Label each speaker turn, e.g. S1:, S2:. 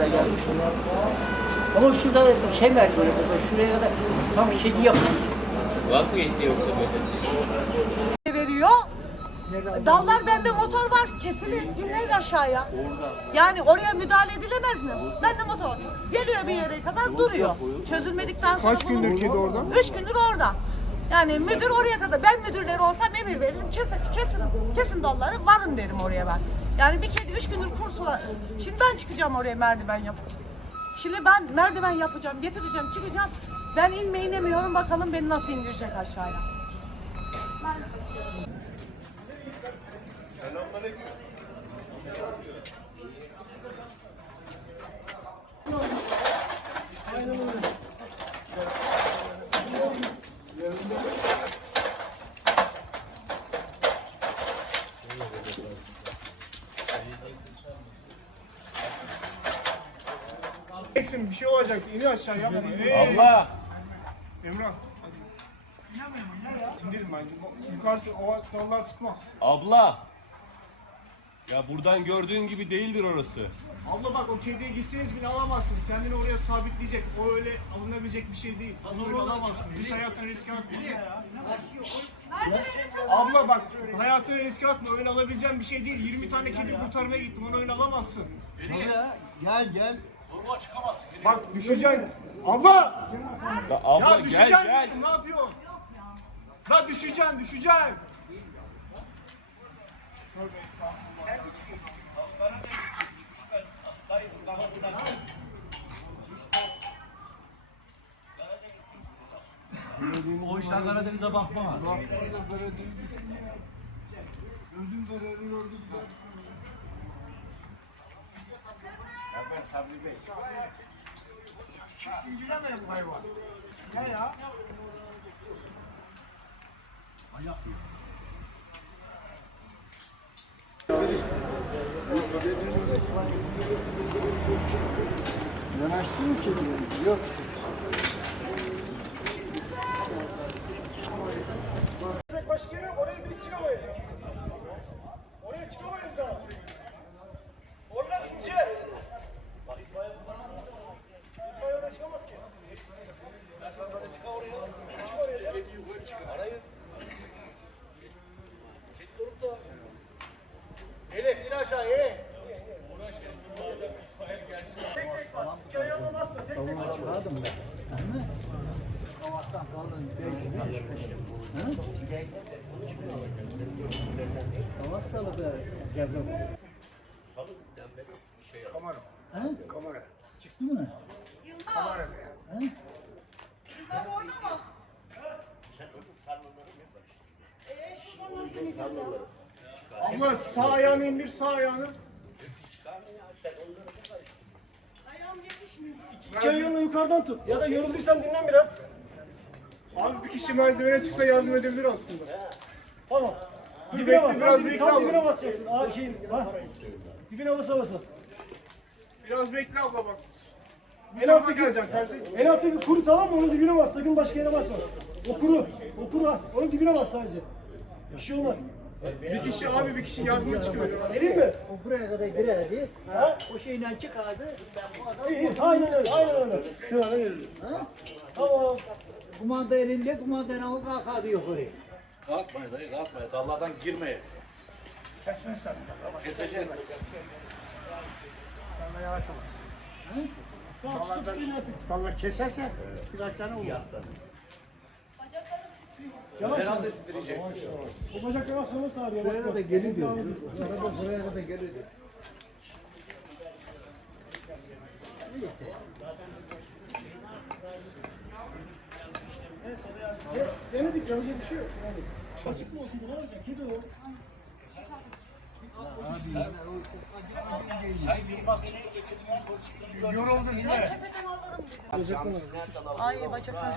S1: da gelmiş. Ama şurada şey merdiveni burada, şuraya kadar tam kedi yapmış.
S2: Vak mı geçti yoksa böyle?
S3: veriyor. Dallar bende motor var. Kesilir iner aşağıya. Yani oraya müdahale edilemez mi? Bende motor. Geliyor bir yere kadar duruyor. Çözülmedikten sonra
S4: Kaç gündür kedi orada?
S3: Üç gündür orada. Yani müdür oraya kadar. Ben müdürleri olsam emir veririm. Kesin, kesin, kesin dalları varın derim oraya ben. Yani bir kedi üç gündür kurtula. Şimdi ben çıkacağım oraya merdiven yapıp. Şimdi ben merdiven yapacağım, getireceğim, çıkacağım. Ben inme inemiyorum bakalım beni nasıl indirecek aşağıya.
S4: Eksin bir şey olacak. İni aşağı yapma. Hey.
S2: Allah!
S4: Emrah. Hadi. İndirin ben. Yukarısı o dallar tutmaz.
S2: Abla! Ya buradan gördüğün gibi değildir orası.
S4: Abla bak o kediye gitseniz bile alamazsınız. Kendini oraya sabitleyecek. O öyle alınabilecek bir şey değil. Onu öyle alamazsınız. Hiç hayatını riske atma. Abla bak hayatını riske atma. Öyle alabileceğin bir şey değil. 20 tane kedi kurtarmaya gittim. Onu öyle alamazsın.
S5: Gel gel.
S4: Bak düşeceksin. Abla!
S2: Ya abla
S4: Ya
S2: gel gel.
S4: dedim, Ne yapıyorsun? La düşeceksin, düşeceksin. Tövbe estağfurullah.
S5: İşler Karadeniz'e bakmaz.
S4: Öldüm zararı öldü güzel. Ya ben Sabri Bey. İncileme bu hayvan. Ne ya?
S1: Yanaştın mı kedileri? Yok.
S4: Başka yere oraya biz çıkamayız. Oraya Oradan ince. İtfaiye oraya çıkamaz ki. Çık oraya. Çık oraya. ya. Arayın. Çek durup da. Elif in aşağı Elif. Tek tek bas. Ayağına basma. Tek tek bas. Kamera. Kamera.
S5: Çıktı mı?
S4: Kamera.
S3: Yılmaz orada mı? Ee, şuradan nasıl ineceğim ya?
S4: Abla sağ ayağını indir sağ ayağını.
S3: Ayağım yetişmiyor.
S4: İki ayağını yukarıdan tut. Ya da yorulduysan dinlen biraz. Abi bir kişi merdivene çıksa yardım edebilir aslında.
S6: Tamam.
S4: Dur
S6: Dibine
S4: bekle
S6: bas.
S4: biraz
S6: Tam,
S4: bekle
S6: tam dibine
S4: abla.
S6: basacaksın. Aa, şey, ha. Dibine basa basa.
S4: Biraz bekle abla bak.
S6: En alttaki,
S4: geleceksin tersi.
S6: en alttaki kuru tamam mı? Onun dibine bas. Sakın başka yere basma. O kuru. O kuru ha. Onun dibine bas sadece. Bir şey olmaz.
S4: Bir kişi abi bir kişi yardıma çıkıyor.
S6: Vereyim mi?
S1: O buraya kadar girerdi.
S6: Ha?
S1: O şeyden çıkardı. Ben bu adamı
S6: İyi, iyi. Aynen öyle. Aynen öyle. Tamam.
S1: Kumanda elinde, kumanda o kalkardı yukarı.
S2: Kalkmayın dayı kalkmayın. Dallardan girmeyin.
S4: Kesmezsen. Sen de yavaş
S6: tutun artık.
S4: Valla keserse biraz tane olur.
S6: Yavaş yavaş. O bacak yavaş yavaş ağrıyor.
S1: Buraya kadar geliyor diyor. Araba buraya kadar geliyor diyor. Neyse.
S6: De- Denedik yapacak bir şey yok. Yani. Açık mı olsun? Ne olacak? Kedi o.
S4: Yoruldun değil mi?
S3: Ay bacaklarım.